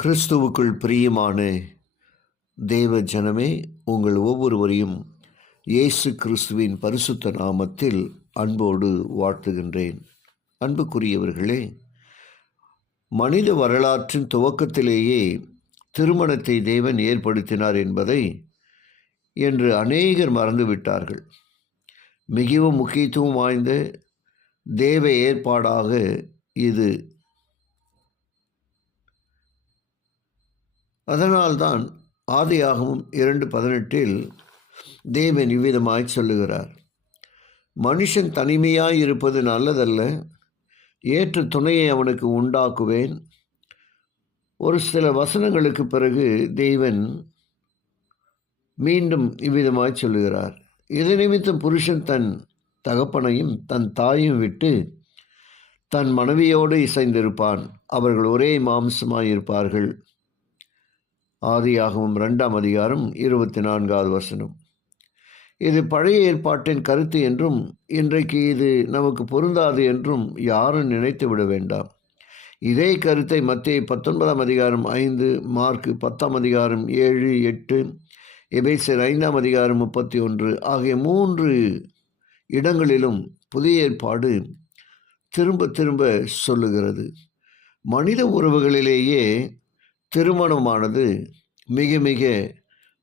கிறிஸ்துவுக்குள் பிரியமான தேவ ஜனமே, உங்கள் ஒவ்வொருவரையும் இயேசு கிறிஸ்துவின் பரிசுத்த நாமத்தில் அன்போடு வாழ்த்துகின்றேன். அன்புக்குரியவர்களே, மனித வரலாற்றின் துவக்கத்திலேயே திருமணத்தை தேவன் ஏற்படுத்தினார் என்பதை இன்று அநேகர் மறந்துவிட்டார்கள். மிகவும் முக்கியத்துவம் வாய்ந்த தேவ ஏற்பாடாக இது. அதனால்தான் ஆதியாகமம் 2:18 தேவன் இவ்விதமாய் சொல்லுகிறார், மனுஷன் தனிமையாய் இருப்பது நல்லதல்ல, ஏற்ற துணையை அவனுக்கு உண்டாக்குவேன். ஒரு சில வசனங்களுக்கு பிறகு தேவன் மீண்டும் இவ்விதமாய் சொல்லுகிறார், இது நிமித்தம் புருஷன் தன் தகப்பனையும் தன் தாயையும் விட்டு தன் மனைவியோடு இசைந்திருப்பான், அவர்கள் ஒரே மாம்சமாயிருப்பார்கள். ஆதியாகமம் 2:24. இது பழைய ஏற்பாட்டின் கருத்து என்றும் இன்றைக்கு இது நமக்கு பொருந்தாது என்றும் யாரும் நினைத்து விட வேண்டாம். இதே கருத்தை மத்தேயு 19:5, மார்க்கு 10:7, 8, எபேசியர் 5:31 ஆகிய 3 இடங்களிலும் புதிய ஏற்பாடு திரும்ப திரும்ப சொல்லுகிறது. மனித உறவுகளிலேயே திருமணமானது மிக மிக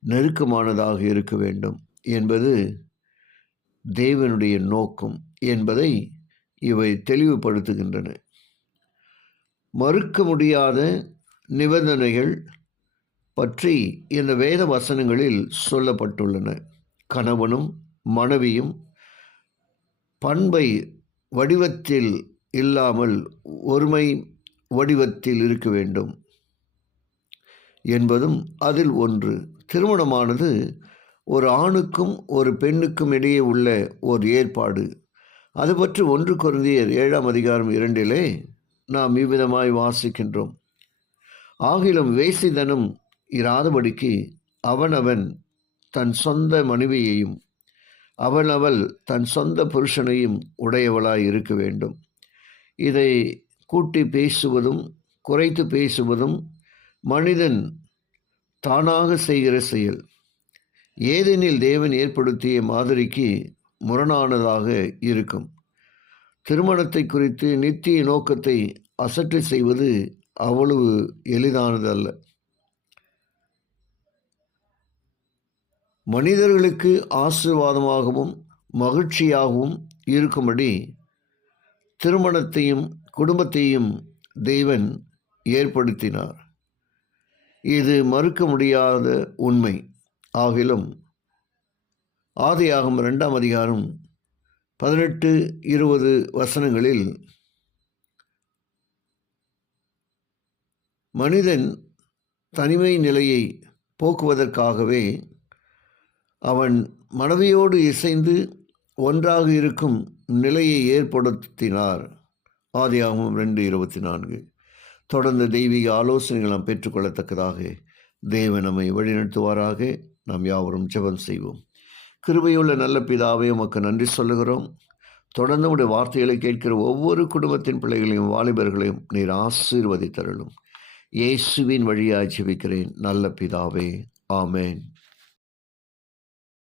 நெருக்கமானதாக இருக்க வேண்டும் என்பது தேவனுடைய நோக்கம் என்பதை இவை தெளிவுபடுத்துகின்றன. மறுக்க முடியாத நிபந்தனைகள் பற்றி இந்த வேத வசனங்களில் சொல்லப்பட்டுள்ளன. கணவனும் மனைவியும் பண்பை வடிவத்தில் இல்லாமல் ஒருமை வடிவத்தில் இருக்க வேண்டும் என்பதும் அதில் ஒன்று. திருமணமானது ஒரு ஆணுக்கும் ஒரு பெண்ணுக்கும் இடையே உள்ள ஒரு ஏற்பாடு. அது பற்றி 1 கொரிந்தியர் 7:2 நாம் இவ்விதமாய் வாசிக்கின்றோம், ஆகிலும் வேசித்தனம் இராதபடிக்கு அவனவன் தன் சொந்த மனைவியையும் அவள் தன் சொந்த புருஷனையும் உடையவளாய் இருக்க வேண்டும். இதை கூட்டி பேசுவதும் குறைத்து பேசுவதும் மனிதன் தானாக செய்கிற செயல். ஏதெனில் தேவன் ஏற்படுத்திய மாதிரிக்கு முரணானதாக இருக்கும். திருமணத்தை குறித்து நித்திய நோக்கத்தை அசட்டை செய்வது அவ்வளவு எளிதானதல்ல. மனிதர்களுக்கு ஆசீர்வாதமாகவும் மகிழ்ச்சியாகவும் இருக்கும்படி திருமணத்தையும் குடும்பத்தையும் தேவன் ஏற்படுத்தினார். இது மறுக்க முடியாத உண்மை. ஆகிலும் ஆதியாகமம் 2:18-20 மனிதன் தனிமை நிலையை போக்குவதற்காகவே அவன் மனைவியோடு இசைந்து ஒன்றாக இருக்கும் நிலையை ஏற்படுத்தினார். ஆதியாகமம் 2:24. தொடர்ந்து தெய்வீக ஆலோசனைகள் நாம் பெற்றுக்கொள்ளத்தக்கதாக தேவன் நம்மை வழிநடத்துவாராக. நாம் யாவரும் ஜெபம் செய்வோம். கிருபையுள்ள நல்ல பிதாவே, உமக்கு நன்றி சொல்லுகிறோம். தொடர்ந்து உடைய வார்த்தைகளை கேட்கிற ஒவ்வொரு குடும்பத்தின் பிள்ளைகளையும் வாலிபர்களையும் நீர் ஆசீர்வதித்தருளும். இயேசுவின் வழியாய் ஜெபிக்கிறேன் நல்ல பிதாவே, ஆமென்.